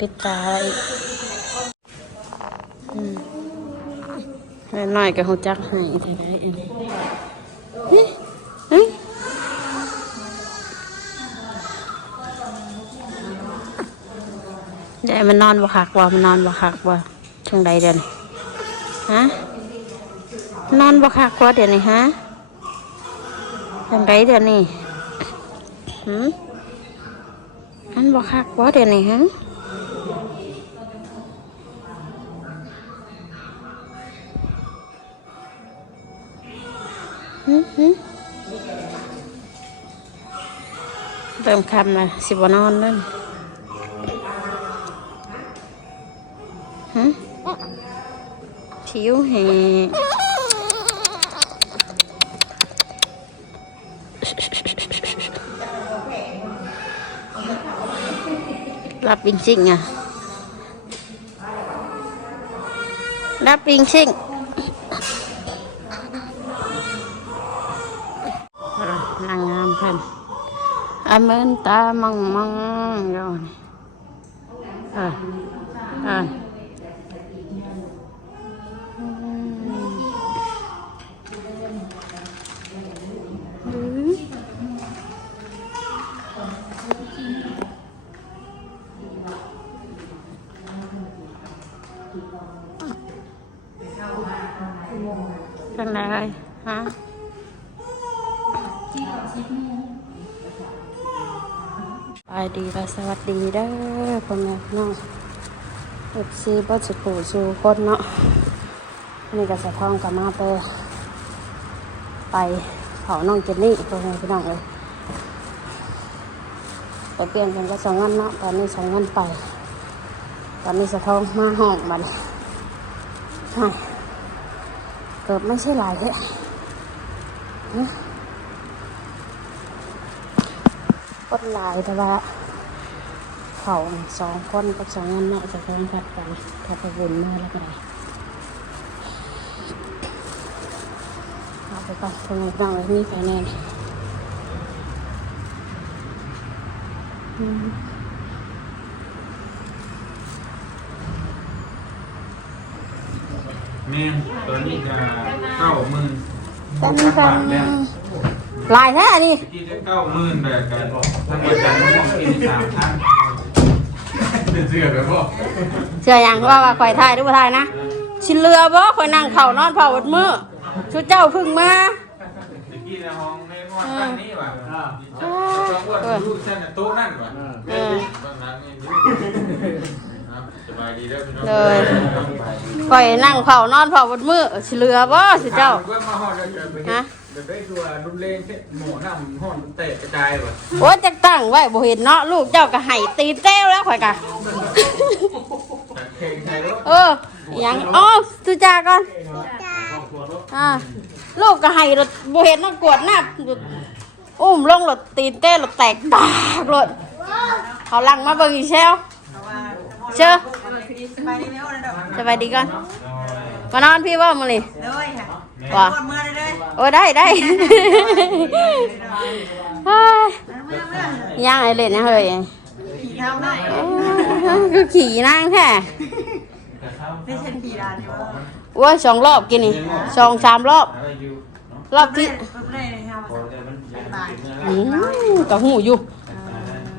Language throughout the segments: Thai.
ปิดหน้าปิดตาอืมหน่อยกับหูจักให้เท่ไรเองเฮ้ยเฮ้ยยายมันนอนบ่คักว่ามันนอนบ่คักว่าช่วงใดเดือนฮะนอนบ่คักว่าเดี๋ยวนี้ฮะช่วงใดเดือนนี้หืมอันบ่คักว่าเดี๋ยวนี้ฮะ ริ่มคำละสิบ่นอนแล้วนี่ฮะผิวแห้งรับปิงซิ่งอะรับปิงซิ่งอะนางงามเพิ่น อาเมินตามังมังเดี๋ยวนี่เออเออเป็นไรฮะ ไปดีและสวัสดีเด้อพ่อแม่พี่น้องเอฟซีบัสกูสู่คนเนาะนี่ก็สะท้องกับมาไปไปเผาน้องเจนนี่พ่อแม่พี่น้องเลยไปเปลี่ยนกันก็สองเงินเนาะตอนนี้สองเงินไป ตอนนี้สะท้องมาห้องบันเกิดไม่ใช่หลายแค่กดหลายแต่ว่าเขาสองคนกับสองเงินเนาะจะแข่งขันกันถ้าไปวนมาแล้วก็ได้เอาไปก่อนตรงนี้ต้องเลยมีไฟแนนซ์อืมแม่ตอนนี้จะเก้ามื่นเป็นพันเป็บาทแล้ว ลายแท้นี่ที่จะเก้าหมื่นแบบกันทั้งหมดกันไม่ต้องกินสามพันเป็นเสือแบบว่าเชื่อยังว่าว่าข่อยทายหรือบ่ทายนะ ชิเรือบ่ข่อยนั่งเข่านอนเผาวัดมือชุดเจ้าเพึ่งมาตะกี้ในห้องในห้องตั้งนี้ว่ะจะอ้วนรูปเส้นโต๊ะนั่นว่ะเออตอนนั้นนี่สบายดีแล้วพี่น้องข่อยนั่งเผานอนเผาวัดมือชิเรือบ่ชุดเจ้าเพื่อมาห่อจะ เจอไปฮะเดี๋ยวไปดูรุนแรงหมูน้ำห่อนเตะกระจายว่ะโอ้ยจักตั้งไว้บ่เห็นเนาะลูกเจ้าก็ให้ตีนเต้วแล้วข่อยกะเพลงไทยรถเออหยังอ๋อตุจาก่อน อ่าลูกก็ให้รถบ่เห็นน้องกวดหน้าอุ้มลงรถตีนเต้รถแตกตากรถเขาลังมาเบิ่งอีกแซวเชื่อสบายดีก่อน มานอนพี่ว่ามึงนี่เลยค่ะว่ากดมือเลยเลยโอ้ได้ได้เฮ้ยเมื่อเมื่อย่างไอเล่นนะเฮ้ยผีเท้าหน่อยเอ้ยคือขี่นางแท้ไม่ใช่ผีดานนี่ว่าโอ้ยสองรอบกินนี่สองสามรอบอะไรอยู่รอบที่ปุ๊บเลยนะครับตายอืมกับหูอยู่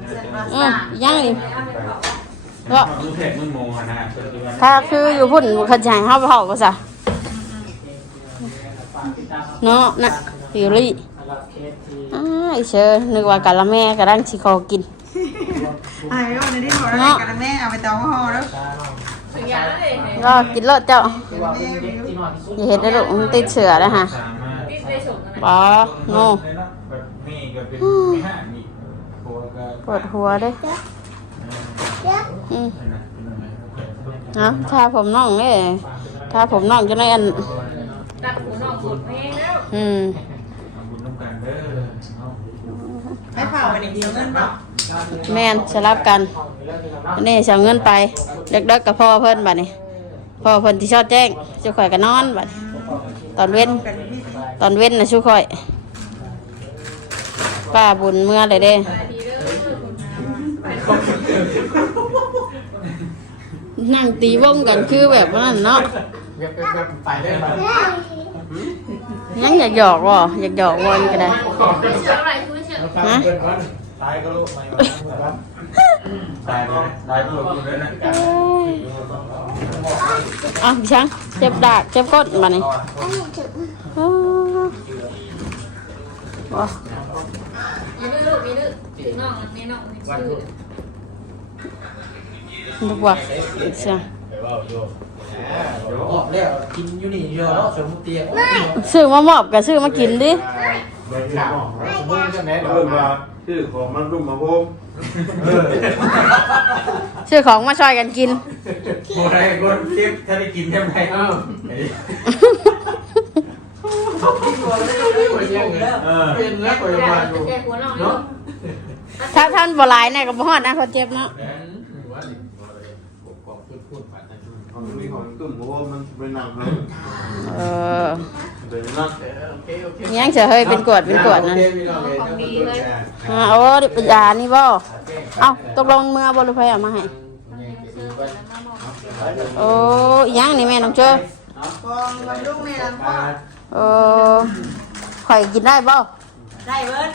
เสร็จมาอืมย่างนี่ ก็มือเพจมือโมงนะเจอที่ว่าถ้าคืออยู่พุ่นขันใหญ่ห้าเผาก็ซะเนาะนะฟิวรี่อ้ายเชอนึกว่ากะละแม่กะดังสิคอกินไอ้โอ้ในที่หัวอะไรกันแม่เอาไปตองห่อแล้วก็กินเลิศเจ้าอย่าเห็นได้ลูกมันติดเสือแล้วฮะสามารถบ่โน่แบบมีก็เป็นมีห้ามีโคก็ปวดหัวเด้ อืมเนาะถ้าผมน้องเนี่ยถ้าผมน้องจะได้อันตัดหูนอกสุดเพลงแล้วอืมบุญน้ำกันเด้อไม่เผาไปในเดียวเงินเปล่าแม่นสลับกันเอันนี้จะเอาเงินไปเด็กๆกับพ่อเพิ่นบัดนี้พ่อเพิ่นที่ชอบแจ้งชูข่อยก็นอนบัดนี้ตอนเว้น ตอนเว้นนะชูข่อย ป้าบุญเมื่อเลยเด้ นั่งตีวงกันคือแบบว่านั่นเนาะเว็บเว็บไปได้ไหมยังอยากหยอกว่ะอยากหยอกวอนก็ได้เชื่ออะไรคุณเชื่อฮะตายก็รู้ไม่ว่าตายเลยตายก็รู้เลยนะอะพี่ช้างเจ็บดากเจ็บก้นมานี่อ้าวว้ามีดื้อลูกมีดื้อถึงน้องนี่น้องนี่ชื่อ ดูว่าเสียงออกแล้วกินอยู่นี่เยอะเนาะสมมุติเตียซื้อมามอบกับซื้อมากินดิไม่ข่าวสมมุติจังไหนเอเดี๋ยวอมาชื่อของมันรุ่มมาโฮมซื้อของมาช่วยกันกินโมได้คนเทียบถ้าได้กินใช่ไหมเออเออเป็นแล้วก็ยังมาอยู่แกหัวน้องนี่ถ้าท่านบ่หลายเนี่ยก็บ่ฮอดนะเขาเจ็บเนาะ ของมีของตุ่มโฮมมันเป็นหนังเลยเออเป็นนักโอเคโอเคยังเฉยเฮ้ยเป็นกวดเป็นกวดนั่นอ่าโอ้ดิยานี่บ่เอ้าตกลงเมื่อบ่หรือไผเอามาให้โอ้ยังนี่แม่น้องเจ้อฟองมันลูกแม่น้ำพ่อเออข่อยกินได้บ่ ได้เบิร์ด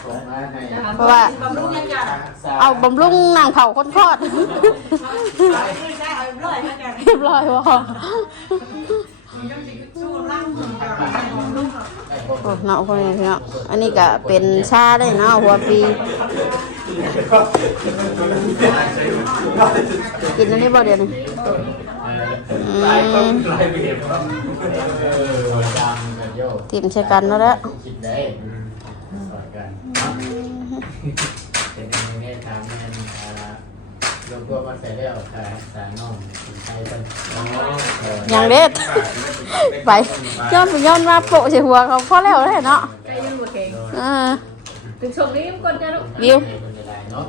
เพราะว่า บำรุงยังกันเอาบำรุงนางเผาคนทอดได้เอาร้อยให้กันเรียบร้อยบ่สู้ร่างถึงกันบำรุงโอ้เนาะคนนี้พี่เนาะอันนี้ก็เป็นชาได้เนาะหัวปี กินอันนี้บ่เดี๋ยวนี้อืมลายไปเห็นว่าเออจางกันโยติมใช้กันแล้วแหละ คิดได้ สอนกันเป็นยังไงถามแม่ลงตัวมาใส่แล้วค่ะสารน้องใช้เป็นอย่างเด็ดไปย้อนไปย้อนมาโปะใส่หัวเขาพอแล้วเลยเนาะใจยังบ่แข็งเออถึงส่งนี้ก่อนจ้ะลูกวิวเนาะ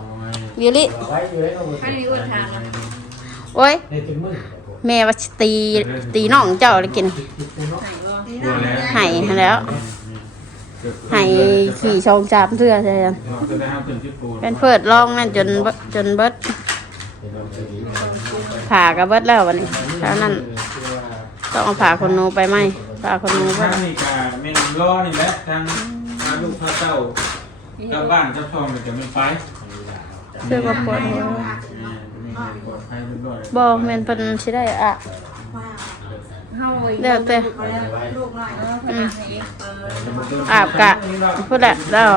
วิวลิไว้อยู่ให้เราให้นี่อ้วนถามนะโอ้ยในถึงมือแม่ว่าสิตีตีน้องเจ้าเลยกินไหนบ่ตัวแล้วให้แล้ว ให้ขี่ชงจามเสื้อใช่ไหมจะได้ห้ามเป็นที่ปูเป็นเปิดลองนั่นจนเบิดจนเบิดผ่ากระเบิดแล้ววันนี้เท่านั้นต้องเอาผ่าคนหนูไปไหมผ่าคนหนูไปทางนี่กาเมนล้อนี่แหละทางพาลูกพาเต้ากับบ้านกับช่องมันจะไม่ไปเสื้อมาปวดหัวปลอดภัยเรียบร้อยบอแม่นเพิ่นสิได้อะ เฮาอีกเดี๋ยวแต่ลูกหน่อยเออขนาดนี้เอออาบกะพูดแหละแล้ว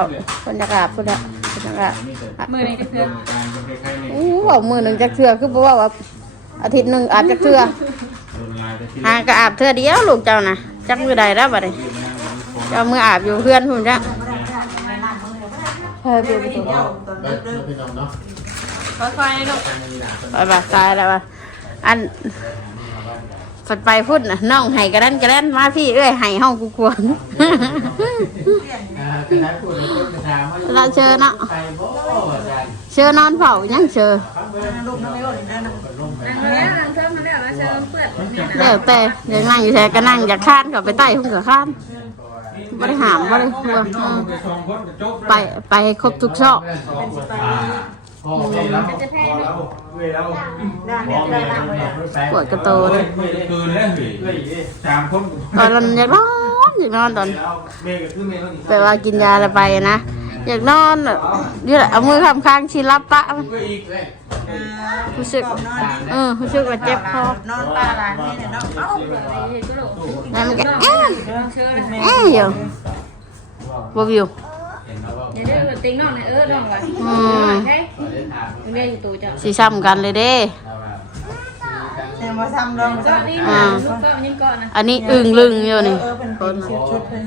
เพิ่นอยากอาบพูดแหละเพิ่นอยากอาบมือนี้จะเพื่อนการจะคล้ายๆนี่อู้เว่ามือหนึงจักเทื่อคือบ่ว่าว่าอาทิตย์หนึงอาบจักเทื่อโดนลายจะที่หาก็อาบเทื่อเดียวลูกเจ้าน่ะจักมือใดแล้วบัดนี้เจ้ามืออาบอยู่เพื่อนพุ่นจ้ะเฮ้ยเปิดประตูพี่น้องเนาะค่อยๆลูกไปบ่ตายแล้วว่ะอัน ฝัดไปพุ่นน่ะน้องให้กระดันกระดันมาพี่เอ้ยให้ห้องกูควรกระทายพูดแล้วกระทายว่าเราเชิญเนาะไปบ่อาจารย์เชิญนอนเฝ้ายังเชิญลูกน้องไม่โอดได้นะนั่งแล้วนั่งเพิ่มมาแล้วแล้วเชิญเพื่อนนี่นะแล้วแต่อยากนั่งอยู่แท้ก็นั่งอยากข้านก็ไปใต้หุ้งก็ข้านบ่ได้หามบ่ได้กลัวเออไปไปให้ครบทุกซอก พ่อแม่แล้วจะแพ้ลูกได้เนี่ยได้นะปวดกระโตเลยคืนแล้วเหรอสามคนตอนนั้นอยากนอนอยากนอนตอนเมย์กับคือเมย์เขาอีกไปว่ากินยาแล้วไปนะอยากนอนแบบนี่แหละเอามือคำค้างชิรับปะก็อีกเลยรู้สึกเออรู้สึกว่าเจ็บคอนอนปลาหลานนี่เนี่ยเนาะเอ้าเห็นลูกแล้วมันก็เอ๊ะเชิญเอ๊ะอยู่บ่วิว อย่าได้ว่าติ้งน้องเนี่ยเออน้องว่ะใช่มึงเรียนอยู่ตู่จ้ะสีซ้ำกันเลยเด้เนี่ยมาทำลองก็จ้ะนี่นะลูกก็ยิ่งก่อนนะอันนี้อึ่งลึงอยู่นี่ เออเป็นเป็นชุดชุดเลย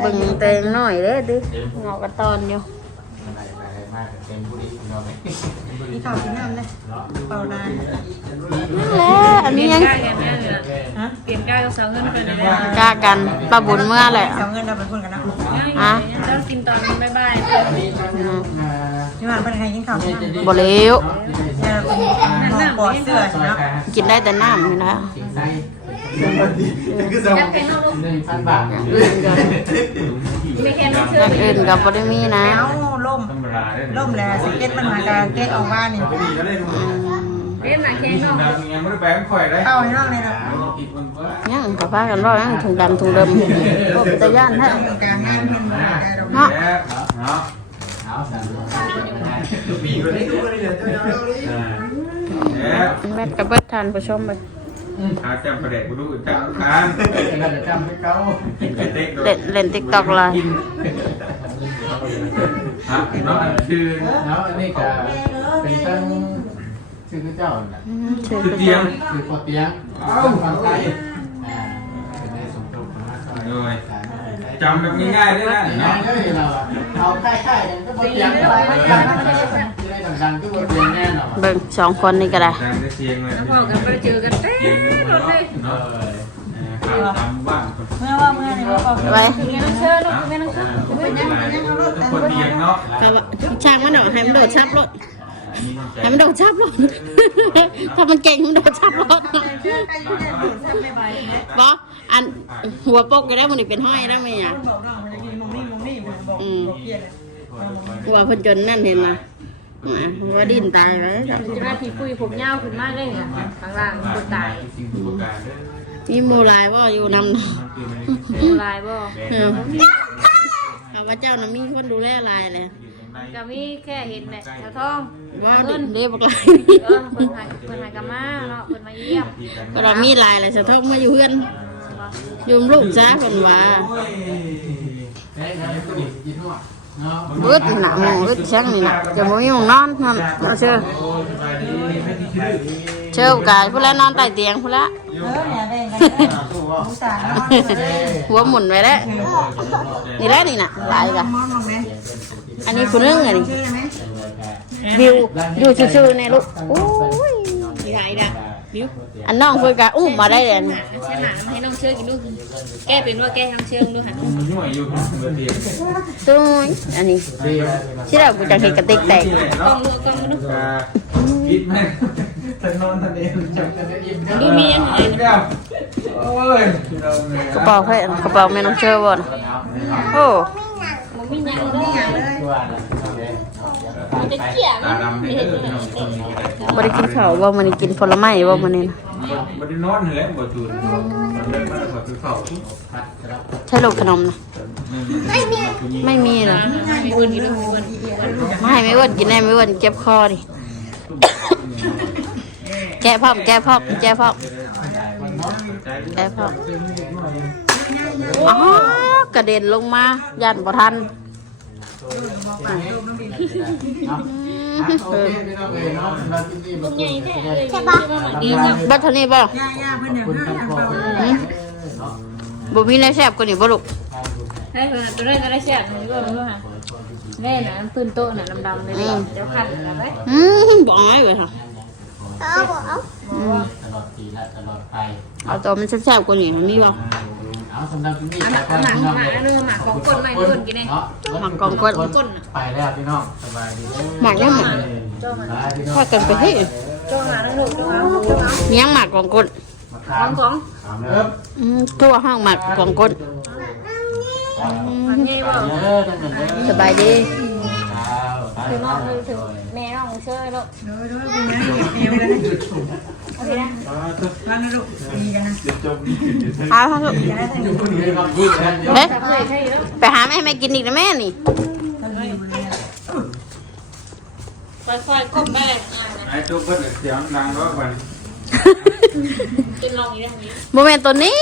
เบิ่งเตงหน่อยเด้ดิเงากระตอนอยู่มีข่าวกินน้ำเลยเป่านานนั่นแหละอันนี้ยัง ใกล้กันแน่เลยเปลี่ ยนใกล้กับสาวเงินเป็นเลยนะกล้ากันปลาบุญเมื่อแหละเสียเงินเราเป็นคนกันนะอะต้องกินตอนบ๊ายบายอืมเที่บ้านเป็นใครกินข้าวที่บ้านบ่เลี้ยวเนี่ยเป็นปอดเสื้อเนาะกินได้แต่น้ำนี่นะสิงไส้จับเป็นน้องลูกหนึ่งพันบาทไม่แค่น้องเชื่ออย่างอื่นก็บ่ได้มีนะเอ้าล่มธรรมดาได้ล่มแล้วสเก็ตมันหากาเก็ตออกบ้านนี่ก็ดีก็ได้ดู เล่นหนังแค่กินน้องน้ำยังไม่ได้แปลงข่อยได้เข้าให้น้องเลยนะอีกคนว่ายังกับพากันรอดยังถุงดำถุงดำโอ้เป็นตะย่านแท้การงานเพิ่นบ่ได้ดอกเนาะแล้วเนาะเอาสามปีก็ได้ดูเลยเดี๋ยวแล้วแม่กับเบิดทานผู้ชมไปหาจำประเด็กกูดูจำการเราจะจำให้เขากินเต็กเล่นเล่น TikTok เลยฮะน้องชื่อแล้วอันนี้ก็เป็นตั้ง ชื่อเจ้าน่ะอืมชื่อคือคือเตียงคือพอเตียงฟังไทยอ่าเป็นในสมทบของนักการเลยจำแบบง่ายๆได้นะง่าเนาะยเลยเราเอาค่ายๆกันก็พอเตียงได้ดังๆก็พอเตียงแน่นอนเบิ่งสองคนนี่ก็ได้จำได้เสียงเลยแล้วพอกันไปเจอกันเต้เสียงรถเลยเนาะข่าวตามบ้านคนเมื่อว่าเมื่อนี่ว่าเอาไว้คุณแม่น้องเชื่อลูกคุณแม่น้องเชื่อคนเดียงเนาะครับช่างมันดอกให้มันโดดชับรถ ให้มันโดดชับรถ ถ้ามันเก่งมันโดดชับรถบออันหัวปกก็ได้มันนี่เป็นห้อยได้ไหมอะบอกน้องมันจะกินมุมนี้มุมนี้บอกบอกเพี้ยนหัวเพิ่นจนนั่นเห็นไหมว่าดินตายแล้วจะได้ผีปุยผมยาวขึ้นมากเลยเนี่ยข้างล่างคนตายสิ่งที่ประการเด้อมีโมลายว่าอยู่นำมันคือมันดูลายบ่เออข้าพเจ้านะมีคนดูแลลายเลย ก็มีแค่เห็นแหละชาวท้องว่าเด็กเด็กบอกลายเออเพิ่นหายเพิ่นหายกลับมาเนาะเพิ่นมาเยี่ยมก็เรามีลายเลยสะทกมาอยู่เพื่อนอยู่ลูกจ้าคนว่าเฮ้ยเราจะดิบยินหัวเนาะบึดหนักหมองบึดช่างนี่นะจะบ่มีหมองนอนนั่นเอาเชื่อโอ้สบายดีไม่ที่ชื่อเชื่อกายพูดแล้วนอนใต้เตียงพูดละเออเนี่ยแบ่งกันผู้สาวเนาะหัวหมุนไว้แล้วนี่แหละนี่น่ะลายกะม องมองเลยอันนี้คุณนึงอันนี้ชื่อไหมวิวอยู่ซื่อๆในลูกโอ้ยใหญ่ด่ะวิวอันน้องเพิ่นกะอุ้มมาได้เลยใช่หมาให้น้องเชื่อกินดูแกเป็นว่าแกทำเชื่อดูค่ะมันยุ่งอยู่เบอร์เตียงตุ้ยอันนี้ที่เราจังเห็นกระติกแตกกล้องดูกล้องดูปิดไหมฉันนอนทะเลจับดูมียังไงเดียวโอ้ยกระเป๋าเพื่อนกระเป๋าแม่น้องเชื่อบ่นโอ้มันมียังนี่อย่างเลย มันจะเกี่ยตาดำเลยเด้อพี่น้องตรงนี้ก็ได้บ่ได้กินข้าวบ่มันกินผลไม้บ่มันนี่นะบ่ได้นอนเลยบ่จูนมันเลยมาขอซื้อข้าวใช่ลูกขนมนะไม่มีเหรอมีอื่นอีกแล้วมีอื่นไม่ให้ไม่อ้วนกินได้ไม่อ้วนเจ็บคอดิแก้พร้อมแก้พร้อมแก้พร้อมแก้พร้อมอ๋อกระเด็นลงมายันบ่ทัน โอเคพี่น้องเอ๋ยเนาะเราที่นี่มาคุยกันได้ใช่ปะเดียวกับบัดเท่านี้บ่ย่าย่าเพื่อนเนี่ยคุณเพื่อนทำทำก่อเปล่านเนาะบ่มีอะไรแซ่บกว่านี้บ่ลูกให้เพื่อนตัวได้ก็ได้เชื่อมันก็รู้ค่ะแม่น่ะพื้นโต๊ะน่ะดำๆเลยเดี๋ยวขัดนะไปอืมบ่อ้อยเว้ยค่ะตลอดปีและตลอดไปเอาตัวมันแซ่บๆกว่านี้มันมีบ่ เอาสำหรับที่นี่อันนั้นหนังหมาเนื้อหมาของก้นไม่ก้นกินเองเนาะหมักกองก้นก้นไปแล้วพี่น้องสบายดีหมักยังหมักพากันไปเฮ้ยจ้องหมาแล้วลูกจ้องเอาจ้องเอายังหมักกองก้นของของเริ่มอืมทั่วห้างหมักกองก้นอืมมันไงวะเออตั้งแต่เริ่มสบายดี ถึงน้องถึงแม่น้องเชื่อลูกดูดูคุณแม่เอวเลยโอเคนะฟังนะลูกดีกันนะเอาค่ะลูกอย่าได้ใส่หนูคุณดีครับพูดกันเฮ้ยไปหาแม่แม่กินอีกนะแม่นี่ท่านดีบุรีค่อยๆก้มไปเลยไอ้ตัวเพิ่นเสียงดังว่าวันกินลองอีกแล้วนี้โมเมนต์ตัวนี้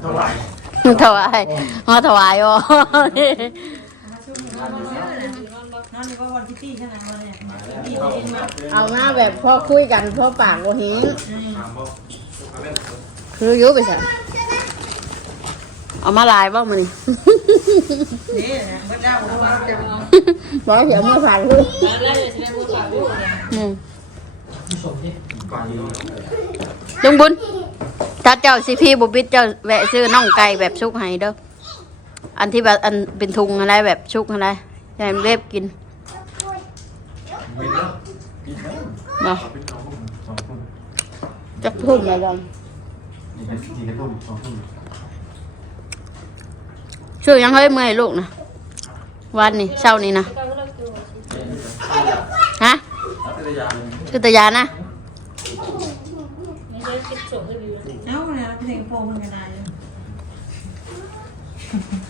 เท่าไหร่ถวายมาถวายอ๋อ นอนนี่ก็วันที่ตีใช่ไหมเนี่ยตีเองมาเอาหน้าแบบพ่อคุยกันพ่อปากโอหิงคืออยุไปสิเอามาลายบ้างมานี่นี่นะก็ได้ผมว่าจะบอกเดี๋ยวมาฝากคือแล้วเดี๋ยวจะได้พูดกับลูกเนี่ยอืมลุงบุญ ถ้าเจ้าสิพี่บุบิดเจ้าแวะซื้อน่องไก่แบบชุกให้เด้อ อันที่แบบอันเป็นทุงอะไรแบบชุกอะไรยายเล็บกินไม่เนาะมาเป็นสองทุ่มสองทุ่มจักทุ่มแล้วกันนี่เป็นสี่กระทุ่มสองทุ่มช่วยยังเฮ้ยเมื่อยลูกนะวันนี้เช้านี้นะฮะพัทยาคือตายานะไม่ใช่คิดส่งให้วิวเอ้าเนี่ยเพลงโปรมันกันได้อู้ยนะตัวนี้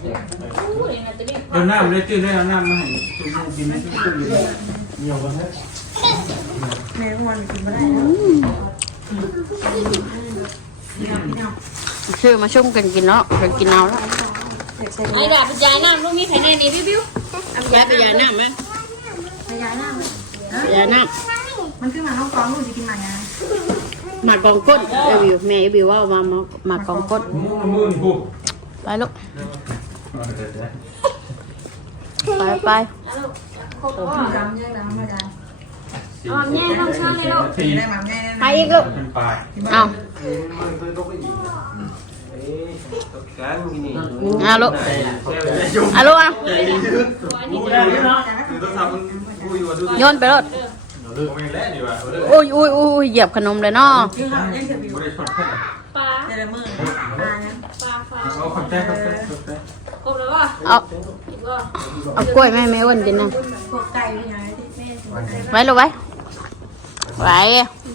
เดี๋ยวน้ำเลยจืดเลยเอาน้ำมาให้ตุ้มกินให้ตุ้มตุ้มอยู่เหนียวกันนะแม่วันกินไม่ได้แล้วพี่น้องพี่น้องชื่อมาชุ่มกันกินเนาะกันกินเอาแล้วเด็กใส่ไอ้ดาบปัญญาน้ำลูกมีใครแน่นี่พี่บิวยายไปยายน้ำไหมขยายหน้ายายน้มันขึ้นมาน้องฟองลูกจะกินมาไงำหมากกองก้นเอวิวแม่เอวิวว่ามามาหมากกองก้นมือมือนี่กูไปลูก ไปไปจำเยอะแล้วมาจ้าอ๋อแม่ต้องช่างเลยลูกทีได้มาแม่ไปอีกลูกเป็นปลายเอามันคือต้องไปอีกเอ๊ะตกใจมึงนี่เอาลูกเซลล์จะยเอาลูกเอากูได้เนาะคือต้องทำมันกูอยู่ดูโยนไปรถเรื่องมันแรกดีว่ะอุ้ยอุ้ยอุ้ยเหยียบขนมเลยเนาะคือเขาเล่นเสร็จกูได้ช็อตแค่ปลาเจริญมือมาเนี่ยปลาปลาเอาขอ บใจขอบใจขอบใจครบแล้วป่ะเอาอีกว่าเอากล้วยแม่แม่อ้วนกินนะพวกไก่เป็นยังไงที่แม่ไว้ลูกไว้ไว้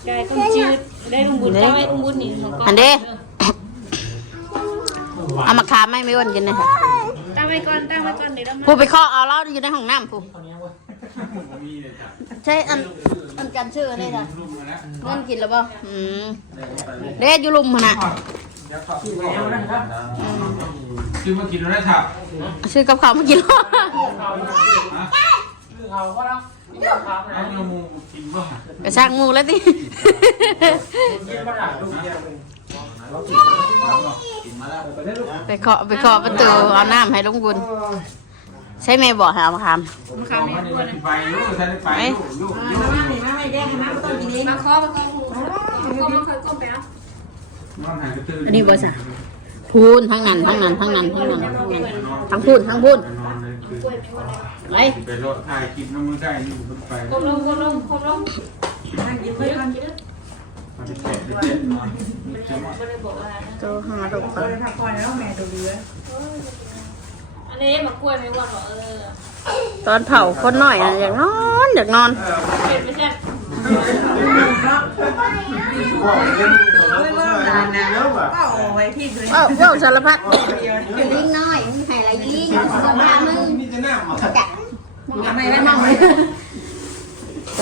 ไก่ต้มจืดได้ลุงบุญได้ลุงบุญนี่ของอันเด้เอามาคามไม่ไม่อ้วนกินนะตั้งไว้ก่อนตั้งไว้ก่อนเดี๋ยวเราผู้ไปเคาะเอาเหล้าอยู่ในห้องน้ำผู้มีเลยจ้ะใช่อันอันกันชื่อนี่นะลุ่มมาแล้วเงินกินแล้วป่ะอืมเด็ดอยู่ลุมมันน่ะ คือมากินแล้วได้ถับซื้อกับข้าวมากินแล้วเอาเนื้อมูกินบ้างไปสร้างหมูแล้วติไปเคาะไปเคาะประตูเอาน้ำให้ลุงบุญใช่แม่บอกให้เอามาคามมาคำนี้ไปลูกฉันไปลูกลูกมาไม่ไม่แยกกันนะไม่ต้องกินเองมาคอมาคอคอมาเคยก้มไปแล้วนอนหายกระตืออันนี้บ่จ้ะ พูนทั้งนั้นทั้งนั้นทั้งนั้นทั้งนั้นทั้งนั้นทั้งพูนทั้งพูนนอนเลยคือไปไปรถถ่ายคลิปน้ำมือได้นี่มันไปก้มลงก้มลงก้มลงนั่งกินเพื่อนกันมาเตะเตะนอนไม่ได้บอกอะไรนะตัวหาดอกเออพักผ่อนแล้วแม่ตัวเรืออันนี้มากล้วยไม่ว่าหรอเออตอนเผาคนหน่อยอะอยากนอนอยากนอนเป็นไม่ใช่ ก็โอ้ไว้ที่ด้วยว้าวว้าวสารพัดเดียวยิงน้อยมึงให้อะไรยิงสบายมึงไม่ไม่ต้อง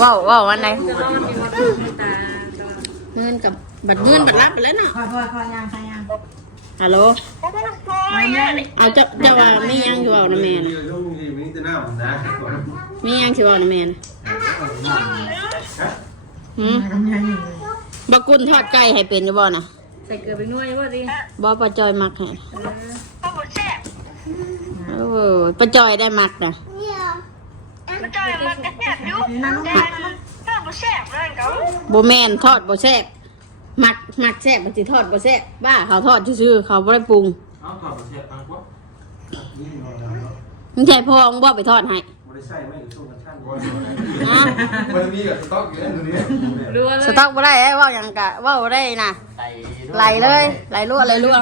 ว้าวว้าววันไหนจะนอนมีวันตาเงินกับบัตรเงินบัตรรับไปแล้วน่ะคอยคอยคอยยางคอยยางฮัลโหลไม่ยังเอาเจ้าเจ้าว่าไม่ยังชิวเอานะแม่นะไม่ยังชิวเอานะแม่นะหืมบักกุนทอดไก่ให้เป็นอยู่บ่น่ะใส่เกลือไปนวดว่าดิบ่ปลาจอยมักให้เออปลาจอยได้มักน่ะนั่งบ่แม่นทอดบ่แซ่บมักมักแซ่บมันสิทอดบ่แซ่บบ้าเขาทอดซื่อๆเขาบ่ได้ปรุงเอาถอดเสียบตังค์วะมึงใช่พ่อมึงบ่ไปทอดให้ไม่ได้ใส่ไม่ถึงช่วงก ระชั้นนะมันมีกับสต๊อกอยู่แล้วตัวนี้รัวเลสยต๊อกบ่ได้เอ้ยเว้าหยังกะเว้าได้น่ะไก่ไหลเลยไหลรั่วไหลล่วง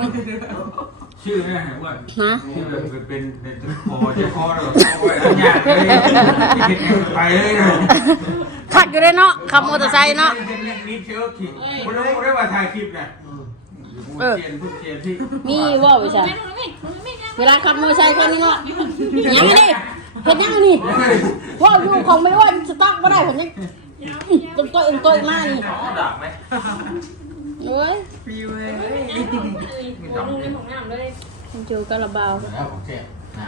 ชื่อแม่หายว่าฮะชื่อแบบเป็นเป็นคอเจ้าคอแล้วคอยอันยากเลยไปเลยนะทักอยู่ได้เนาะขับมอเตอร์ไซค์เนาะนี่เชียวคลิปคุณรู้ได้ว่าถ่ายคลิปเนี่ยเชียนผู้เชียนที่มีเว่าไปใช่ไม่ไม่ไม่ไม่เวลาขับมอเตอร์ไซค์คนนี้เนาะยังไงดิ เห็นยังนี่เว่าอยู่ของไม่ว่าสต๊อกบ่ได้ผมนี่ต้นต้นต้นมากนี่ดักไหมเอ้ยฟิวเลยโอ้ลูกนี่ของน้ำเลยมันเจอกระบาวแล้วผมเจ็บน่ะ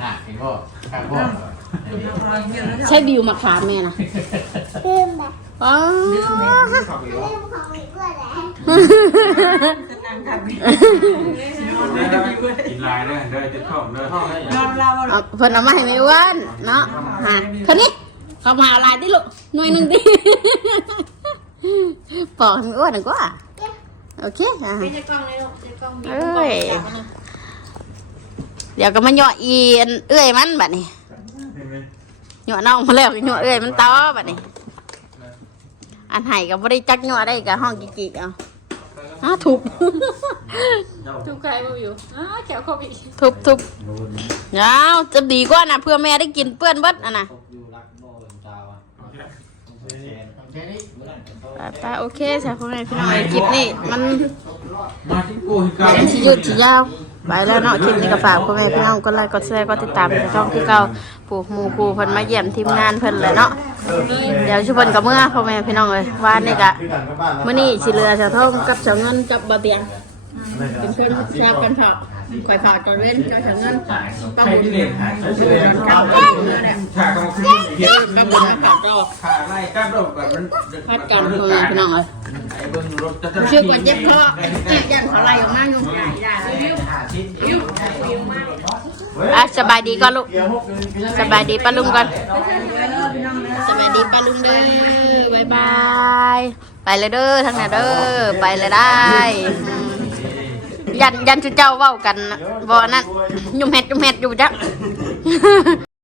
น่ะเห็นบ่ข้างบ่ใช่บิวมาขามแม่นะอ๋อนั่ง ทำกินลายเลยได้จะเข้าเลยห้องได้นอนเราเอาเพิ่นเอามาให้ไม่อ้วนเนาะฮะคนนี้เขามาเอาลายดิลูกหน่วยหนึ่งดิปอกให้ไม่อ้วนหน่อยกว่าโอเคอะเลยลูกใช่กล้องเอ้ยเดี๋ยวก็มาเหยาะอีนเอื้อยมันบัดนี้เหยาะน้องมาแล้วเหยาะเอื้อยมันต่อบัดนี้ อันไห้ก็บ่ได้จักเหยาะได้ก็ห้องกิกๆเอาอ้าทุบ ทุกใครบ่อยู่อ้าแขวโควิดทุบทุบยาวจะดีกว่านะเพื่อแม่ได้กินเปื้อนเบิดอะนะอยู่รักโม่เป็นเจ้าอะอะตาโอเคใช่พ่อแม่พี่น้องไอ้คลิปนี้มันมาที่กูที่เก่าสิหยุดสิยาว ไปแล้วเนาะคลิปนี้ก็ฝากพ่อแม่พี่น้องก็ไลค์กดแชร์กดติดตามในช่องที่เก่าปูกหมู่ครูเพิ่นมาเยี่ยมทีมงานเพิ่นเลยเนาะเดี๋ยวชุบเพิ่นกับเมื่อพ่อแม่พี่น้องเลยว่านี่กะมื้อนี้สิเหลือชาวทองกับชาวเงินกับบะเตียงเป็นเพื่อนแชร์กันเถอะ ข่อยฝากก่อนเว้นเจ้าชาวเงินป้าใครบุญที่เล่นหาใครที่เล่นกับขาเงินเนี่ยขาก็มาขึ้นเพียป้าบุญมาฝากเราขาไล่ก้ามรบแบบมันพัดกันพ่อแม่พี่น้องเลยไอ้เบิ้งรถจะรู้สึกว่าเจ็บคอยันอะไรออกมาอยู่อะสบายดีก่อนลูกสบายดีป้าลุงก่อนสบายดีป้าลุงเด้อบายบายไปเลยเด้อทางไหนเด้อไปเลยได้อืม ยันยันชุดเจ้าเว้ากันบ่นั่นยุ่มเฮ็ดยุ่มเฮ็ดอยู่จ้ะ